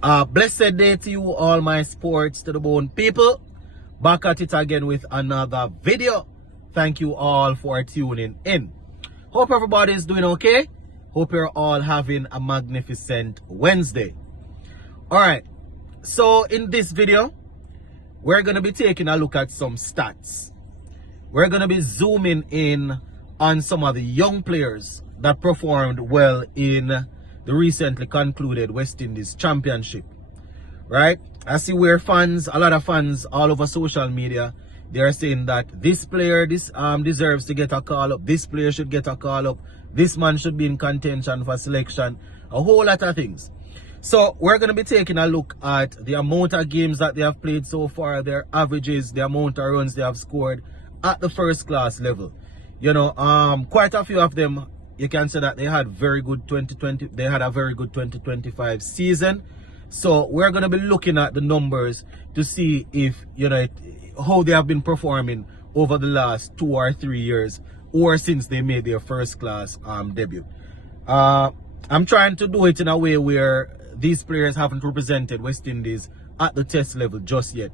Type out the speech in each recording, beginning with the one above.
Blessed day to you, all my sports to the bone people. Back at it again with another video. Thank you all for tuning in. Hope everybody is doing okay. Hope you're all having a magnificent Wednesday. Alright, so in this video, we're going to be taking a look at some stats. We're going to be zooming in on some of the young players that performed well in the recently concluded West Indies Championship. Right? I see where a lot of fans all over social media, they are saying that this player deserves to get a call up, this player should get a call up, this man should be in contention for selection, a whole lot of things. So we're going to be taking a look at the amount of games that they have played so far, their averages, the amount of runs they have scored at the first class level. You know, quite a few of them, you can say that they had a very good 2025 season. So we're going to be looking at the numbers to see if, you know, how they have been performing over the last 2 or 3 years or since they made their first class debut. I'm trying to do it in a way where these players haven't represented West Indies at the test level just yet.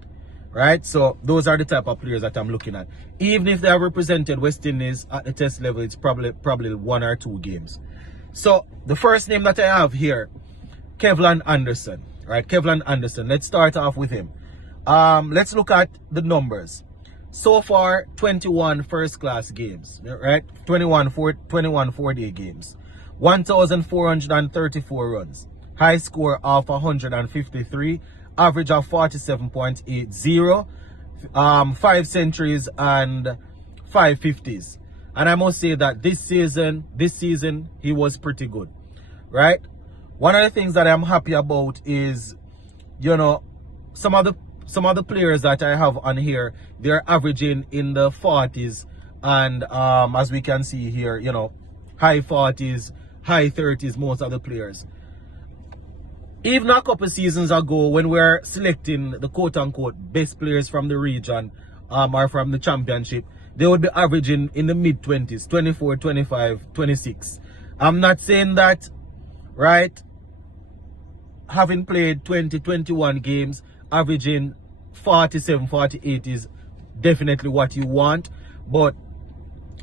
Right? So those are the type of players that I'm looking at. Even if they have represented West Indies at the test level, it's probably 1 or 2 games. So the first name that I have here, Kevon Anderson. Right? Kevon Anderson. Let's start off with him. Let's look at the numbers. So far, 21 first class games. Right? 21 48 games. 1,434 runs. High score of 153. Average of 47.80, 5 centuries and 5 50s. And I must say that this season he was pretty good, right? One of the things that I'm happy about is, you know, some of the players that I have on here, they're averaging in the 40s, and as we can see here, you know, high 40s, high 30s, most of the players. Even a couple seasons ago, when we were selecting the quote-unquote best players from the region or from the championship, they would be averaging in the mid-20s, 24, 25, 26. I'm not saying that, right, having played 20, 21 games, averaging 47, 48 is definitely what you want, but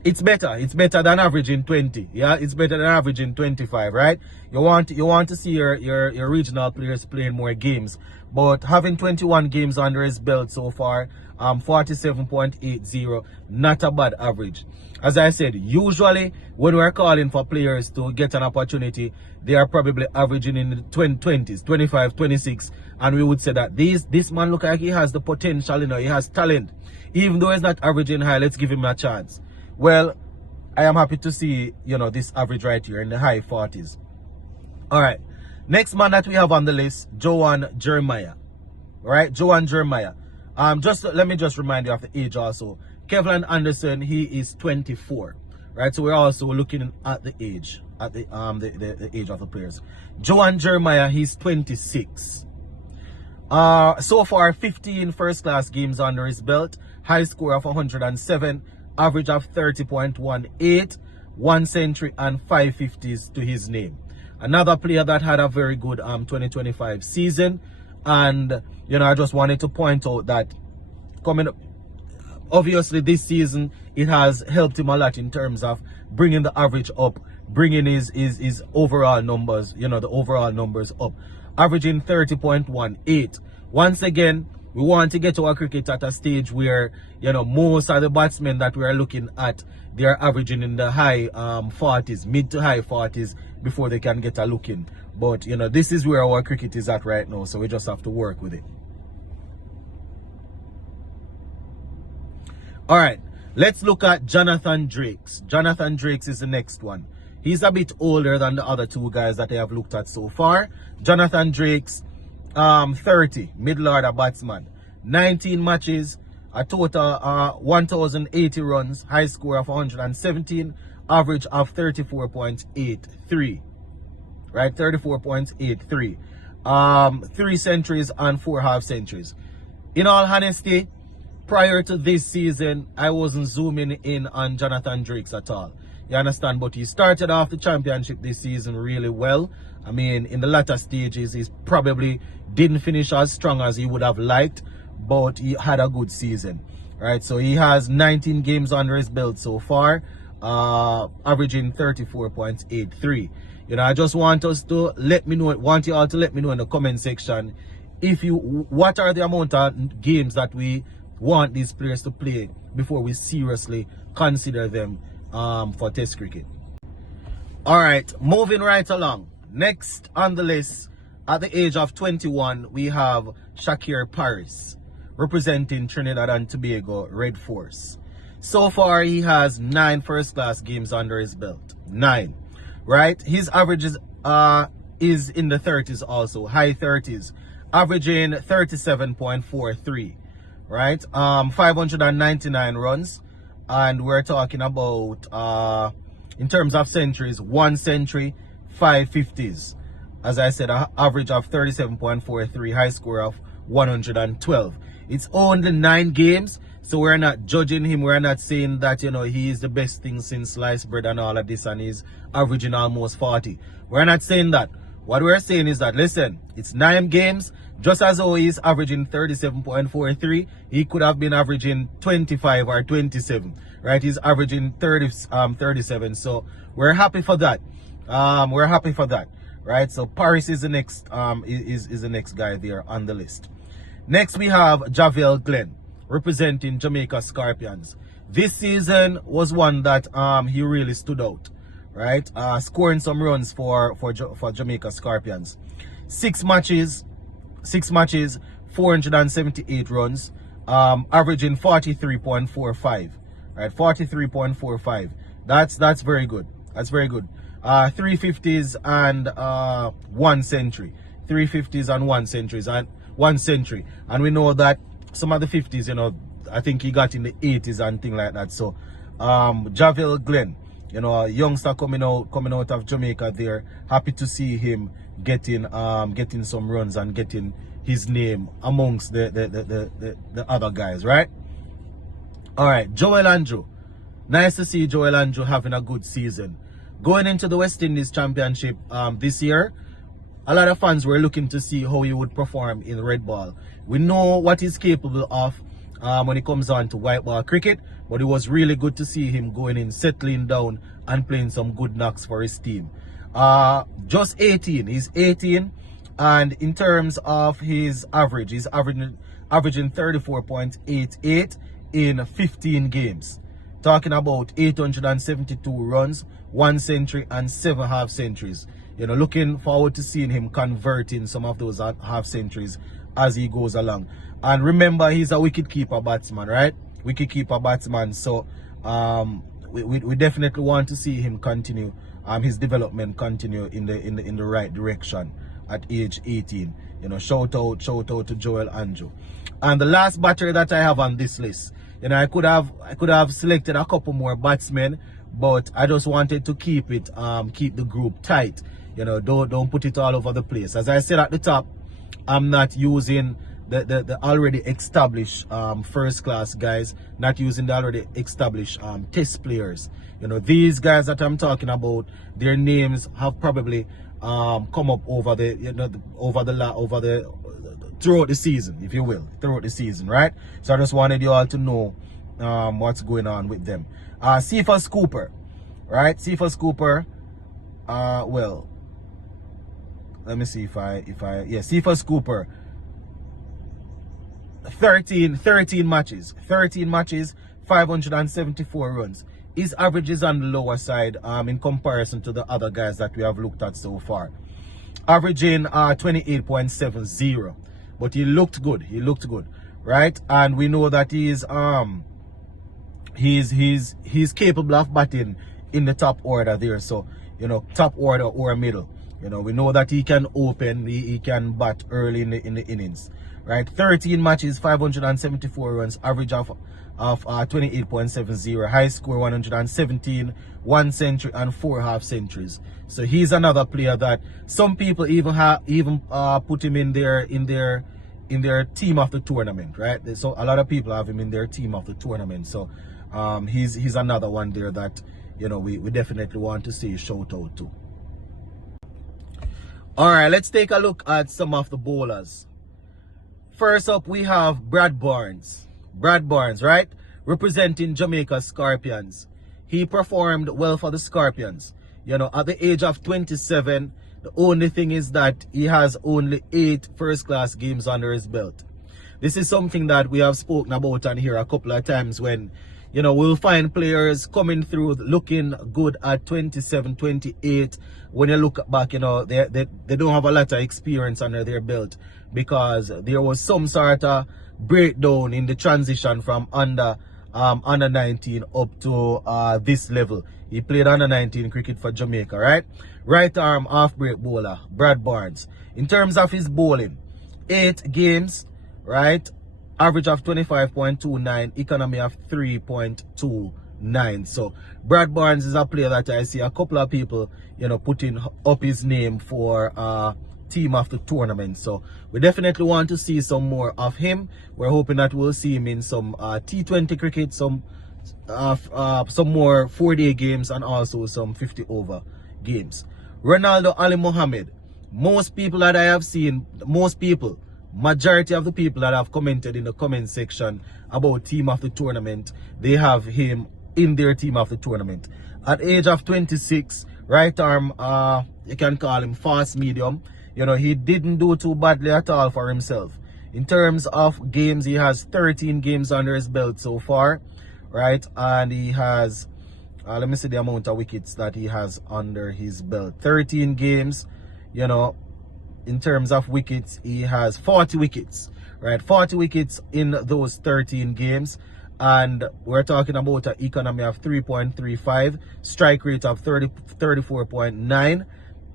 it's better. It's better than averaging 20. Yeah, it's better than averaging 25, right? You want to see your regional players playing more games. But having 21 games under his belt so far, 47.80, not a bad average. As I said, usually when we're calling for players to get an opportunity, they are probably averaging in the 20s, 25, 26, and we would say that this man look like he has the potential, you know, he has talent. Even though he's not averaging high, let's give him a chance. Well, I am happy to see, you know, this average right here in the high 40s. All right. Next man that we have on the list, Joan Jeremiah. All right, Joan Jeremiah. Let me just remind you of the age also. Kevon Anderson, he is 24. Right, so we're also looking at the age, at the age of the players. Joan Jeremiah, he's 26. So far, 15 first class games under his belt. High score of 107. Average of 30.18, 1 century and 5 50s to his name. Another player that had a very good 2025 season, and you know, I just wanted to point out that coming up, obviously this season it has helped him a lot in terms of bringing the average up, bringing his overall numbers, you know, the overall numbers up, averaging 30.18. Once again, we want to get our cricket at a stage where, you know, most of the batsmen that we are looking at, they are averaging in the high 40s, mid to high 40s before they can get a look in. But, you know, this is where our cricket is at right now, so we just have to work with it. All right, let's look at Jonathan Drakes. Jonathan Drakes is the next one. He's a bit older than the other 2 guys that I have looked at so far. Jonathan Drakes, 30, middle order batsman, 19 matches, a total 1,080 runs, high score of 117, average of 34.83, right, 34.83, 3 centuries and 4 half centuries. In all honesty, prior to this season, I wasn't zooming in on Jonathan Drakes at all. You understand? But he started off the championship this season really well. I mean, in the latter stages, he probably didn't finish as strong as he would have liked, but he had a good season, right? So he has 19 games under his belt so far, averaging 34.83. You know, I just want us to want you all to let me know in the comment section what are the amount of games that we want these players to play before we seriously consider them for Test cricket. All right, moving right along. Next on the list, at the age of 21, we have Shakir Paris, representing Trinidad and Tobago Red Force. So far, he has 9 first-class games under his belt. 9, right? His averages is in the 30s also, high 30s, averaging 37.43, right? 599 runs, and we're talking about, in terms of centuries, 1 century, 5 50s. As I said, an average of 37.43, high score of 112. It's only 9 games, so we're not judging him. We're not saying that, you know, he is the best thing since sliced bread and all of this, and he's averaging almost 40. We're not saying that. What we're saying is that, listen, it's 9 games. Just as though he's averaging 37.43, he could have been averaging 25 or 27, right? He's averaging 37. So we're happy for that. We're happy for that, right? So Paris is the next is the next guy there on the list. Next we have Javel Glenn, representing Jamaica Scorpions. This season was one that he really stood out, right? Scoring some runs for Jamaica Scorpions. 6 matches, 478 runs, averaging 43.45, right? 43.45. That's very good. That's very good. 350s and 1 century. 350s and 1 centuries and 1 century. And we know that some of the 50s, you know, I think he got in the 80s and things like that. So Javel Glenn, you know, a youngster coming out of Jamaica there. Happy to see him getting some runs and getting his name amongst the other guys, right? All right, Joel Andrew. Nice to see Joel Andrew having a good season. Going into the West Indies Championship this year, a lot of fans were looking to see how he would perform in red ball. We know what he's capable of when it comes on to white ball cricket, but it was really good to see him going in, settling down and playing some good knocks for his team. Just 18, he's 18, and in terms of his average, he's averaging 34.88 in 15 games. Talking about 872 runs, 1 century and 7 half centuries. You know, looking forward to seeing him converting some of those half centuries as he goes along. And remember, he's a wicket-keeper batsman, right? Wicket-keeper batsman. So we definitely want to see him continue, his development continue in the right direction at age 18. You know, shout out to Joel Andrew. And the last batter that I have on this list, you know, I could have selected a couple more batsmen, but I just wanted to keep the group tight. You know, don't put it all over the place. As I said at the top, I'm not using the already established first class guys, not using the already established test players. You know, these guys that I'm talking about, their names have probably come up over the throughout the season, if you will, throughout the season, right? So I just wanted you all to know what's going on with them. Cifas Cooper, right? Cifas Cooper, well, let me see if I Cifas Cooper, 13 matches, 574 runs. His average is on the lower side in comparison to the other guys that we have looked at so far. Averaging 28.70. But he looked good. He looked good, right? And we know that he's capable of batting in the top order there. So, you know, top order or middle. You know, we know that he can open, he can bat early in the innings, right? 13 matches, 574 runs, average of 28.70, high score 117, 1 century and 4 half centuries. So he's another player that some people even put him in their team of the tournament, right? So a lot of people have him in their team of the tournament. So he's another one there that, you know, we definitely want to say shout out to. All right, let's take a look at some of the bowlers. First up, we have Brad Barnes. Brad Barnes, right? Representing Jamaica's Scorpions. He performed well for the Scorpions. You know, at the age of 27, the only thing is that he has only 8 first-class games under his belt. This is something that we have spoken about on here a couple of times when, you know, we'll find players coming through looking good at 27, 28. When you look back, you know, they don't have a lot of experience under their belt because there was some sort of breakdown in the transition from under 19 up to this level. He played under 19 cricket for Jamaica, right? Right arm off break bowler, Brad Barnes. In terms of his bowling, 8 games, right? Average of 25.29, economy of 3.29. So Brad Barnes is a player that I see a couple of people, you know, putting up his name for team of the tournament. So we definitely want to see some more of him. We're hoping that we'll see him in some T20 cricket, some more 4-day games, and also some 50 over games. Ronaldo Ali Muhammad. Most people that I have seen, majority of the people that have commented in the comment section about team of the tournament, they have him in their team of the tournament. At the age of 26, right arm, you can call him fast medium. You know, he didn't do too badly at all for himself. In terms of games, he has 13 games under his belt so far, right? And he has, let me see the amount of wickets that he has under his belt. 13 games, you know. In terms of wickets, he has 40 wickets, right? 40 wickets in those 13 games. And we're talking about an economy of 3.35, strike rate of 34.9,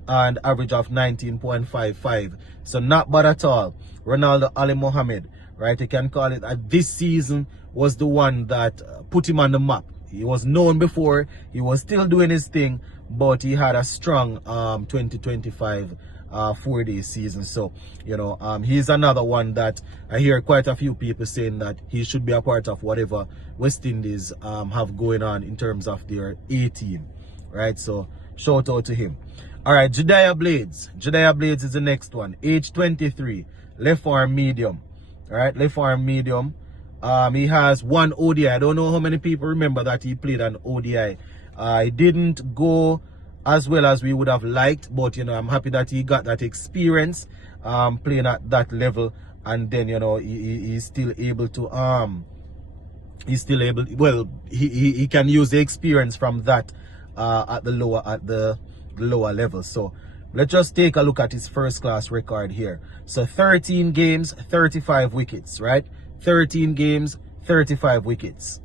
and average of 19.55. So not bad at all. Ronaldo Ali Muhammad, right? You can call it this season was the one that put him on the map. He was known before, he was still doing his thing, but he had a strong 2025 4-day season. So, you know, he's another one that I hear quite a few people saying that he should be a part of whatever West Indies have going on in terms of their A team, right? So shout out to him. All right, Judias Blades. Judias Blades is the next one. Age 23, left arm medium. All right, left arm medium. He has 1 ODI. I don't know how many people remember that he played an ODI. He didn't go as well as we would have liked, but you know, I'm happy that he got that experience playing at that level, and then, you know, he's still able to he can use the experience from that at the lower level. So let's just take a look at his first class record here. So 13 games, 35 wickets, right? 13 games, 35 wickets.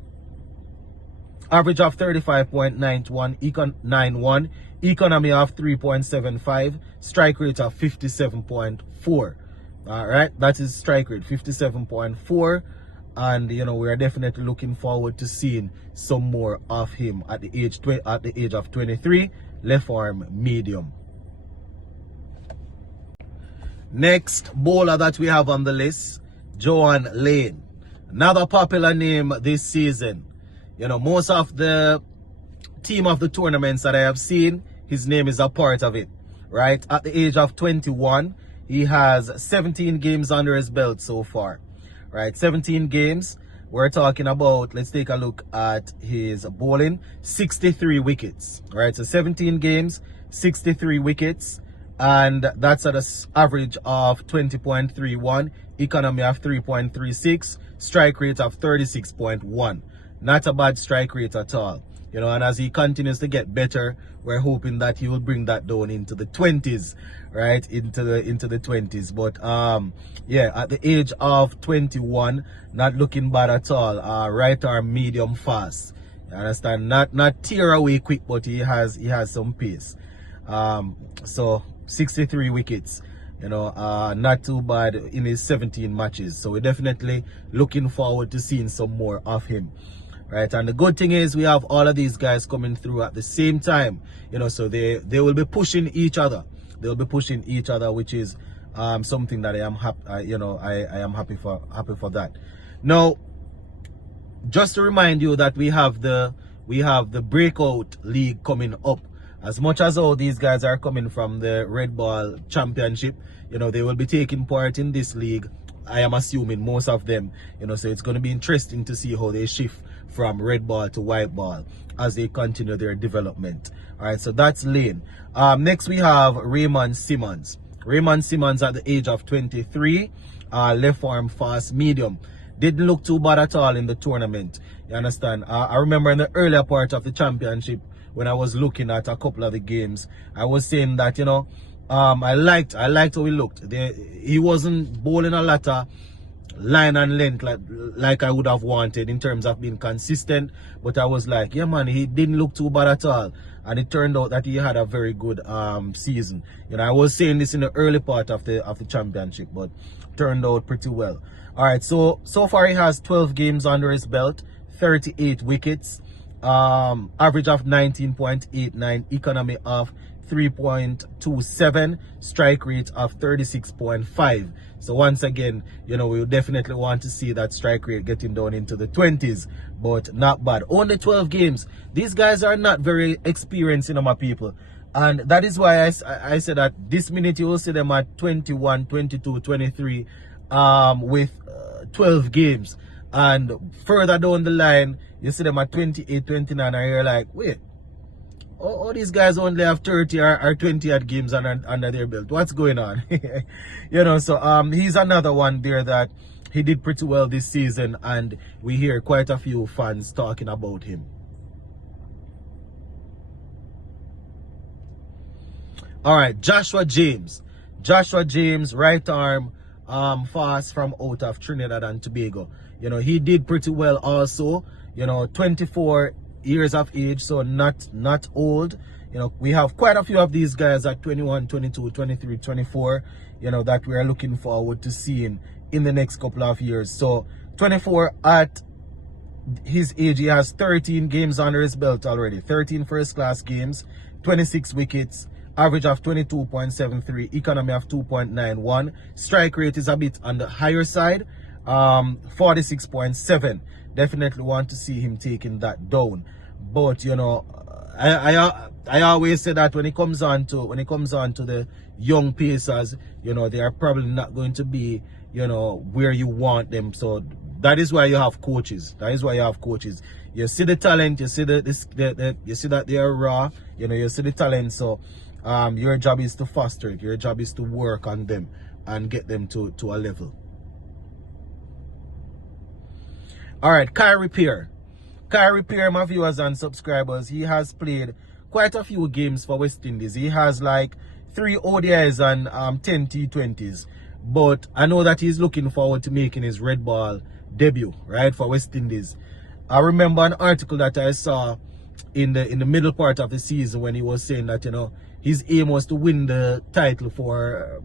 Average of 35.91, economy of 3.75, strike rate of 57.4. All right, that is strike rate 57.4, and you know, we are definitely looking forward to seeing some more of him at the age of 23, left arm medium. Next bowler that we have on the list, Joan Lane, another popular name this season. You know, most of the team of the tournaments that I have seen, his name is a part of it, right? At the age of 21, he has 17 games under his belt so far, right? 17 games. We're talking about, let's take a look at his bowling, 63 wickets, right? So 17 games, 63 wickets, and that's at an average of 20.31, economy of 3.36, strike rate of 36.1. Not a bad strike rate at all, you know, and as he continues to get better, we're hoping that he will bring that down into the 20s, right? Into the 20s. But yeah, at the age of 21, not looking bad at all. Right arm medium fast. You understand? Not tear away quick, but he has some pace. So 63 wickets, you know, not too bad in his 17 matches. So we're definitely looking forward to seeing some more of him. Right, and the good thing is we have all of these guys coming through at the same time, you know, so they will be pushing each other. They'll be pushing each other, which is something that I am happy, you know, I am happy for that. Now, just to remind you that we have the we have the breakout league coming up. As much as all these guys are coming from the Red Ball Championship, you know, they will be taking part in this league. I am assuming most of them, you know, so it's going to be interesting to see how they shift from red ball to white ball as they continue their development. All right, so that's Lane. Next we have Raymond Simmons. Raymond Simmons at the age of 23, left arm fast medium. Didn't look too bad at all in the tournament. You understand? I remember in the earlier part of the championship when I was looking at a couple of the games, I was saying that, you know, I liked how he looked. He wasn't bowling a lot of line and length like I would have wanted in terms of being consistent, but I was like, yeah man, he didn't look too bad at all, and it turned out that he had a very good season. You know, I was saying this in the early part of the championship, but turned out pretty well. All right, so far he has 12 games under his belt, 38 wickets, average of 19.89, economy of 3.27, strike rate of 36.5. So once again, you know, we definitely want to see that strike rate getting down into the 20s, but not bad. Only 12 games. These guys are not very experienced, you know, my people. And that is why I said that this minute you will see them at 21, 22, 23 with 12 games. And further down the line, you see them at 28, 29, and you're like, wait, all these guys only have 30 or 20 odd games under their belt. What's going on? You know, so he's another one there that he did pretty well this season, and we hear quite a few fans talking about him. All right, Joshua James. Joshua James, right arm, fast from out of Trinidad and Tobago. You know, he did pretty well also. You know, 24 years of age, so not old. You know, we have quite a few of these guys at 21, 22, 23, 24, you know, that we are looking forward to seeing in the next couple of years. So 24 at his age, he has 13 games under his belt already, 13 first class games, 26 wickets, average of 22.73, economy of 2.91, strike rate is a bit on the higher side, 46.7. Definitely want to see him taking that down. But you know, I always say that when it comes on to the young pacers, you know, they are probably not going to be, you know, where you want them. So that is why you have coaches. That is why you have coaches. You see the talent, you see you see that they are raw, you know, you see the talent. So your job is to foster it. Your job is to work on them and get them to a level. All right, Shakir Paris. Shakir Paris, my viewers and subscribers, he has played quite a few games for West Indies. He has like 3 ODIs and 10 T20s. But I know that he's looking forward to making his red ball debut, right, for West Indies. I remember an article that I saw in the middle part of the season when he was saying that, you know, his aim was to win the title for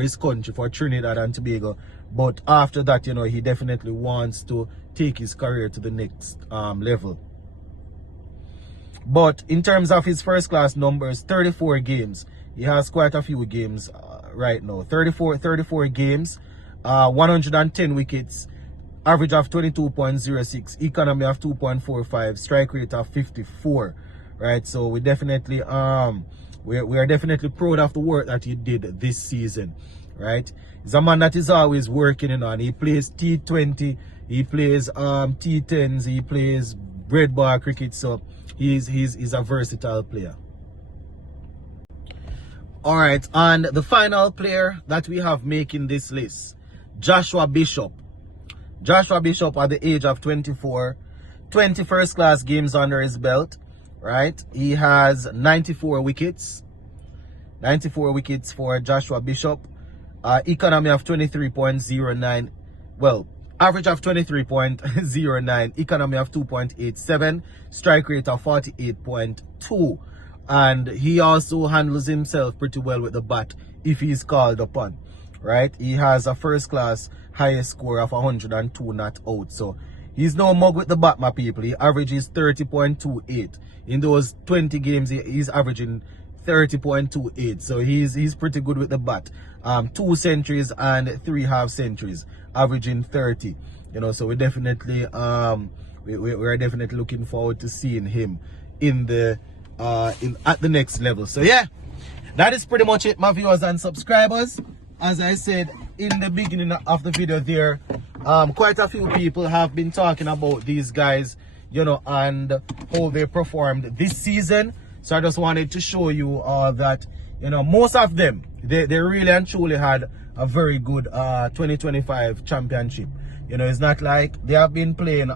his country, for Trinidad and Tobago. But after that, you know, he definitely wants to take his career to the next level. But in terms of his first class numbers, 34 games. He has quite a few games right now. 34 games, 110 wickets, average of 22.06, economy of 2.45, strike rate of 54. Right, so we definitely we are definitely proud of the work that he did this season. Right, he's a man that is always working on. He plays T20, he plays T10s, he plays red ball cricket, so he's a versatile player. All right, and the final player that we have making this list, Joshua Bishop. Joshua Bishop at the age of 24, 20 first class games under his belt. Right, he has 94 wickets. 94 wickets for Joshua Bishop. Economy of 23.09. Well, average of 23.09. Economy of 2.87. Strike rate of 48.2. And he also handles himself pretty well with the bat if he's called upon. Right, he has a first class highest score of 102 not out. So he's no mug with the bat, my people. He averages 30.28. In those 20 games, he's averaging 30.28. So he's pretty good with the bat. 2 centuries and 3 half centuries, averaging 30. You know, so we definitely we're definitely looking forward to seeing him in the at the next level. So yeah, that is pretty much it, my viewers and subscribers. As I said in the beginning of the video there, quite a few people have been talking about these guys, you know, and how they performed this season. So I just wanted to show you that, you know, most of them, they really and truly had a very good 2025 championship. You know, it's not like they have been playing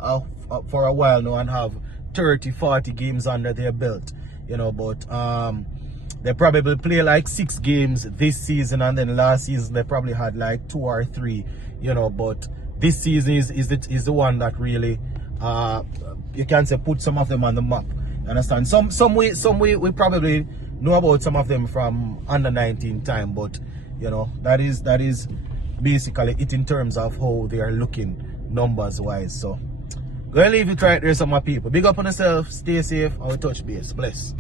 for a while now and have 30-40 games under their belt, you know, but they probably play like 6 games this season, and then last season they probably had like 2 or 3, you know, but this season is the one that really you can say put some of them on the map. You understand? Some we probably know about some of them from under 19 time, but you know, that is basically it in terms of how they are looking numbers wise. So go and leave it right there, some of my people. Big up on yourself, stay safe, I'll touch base. Bless.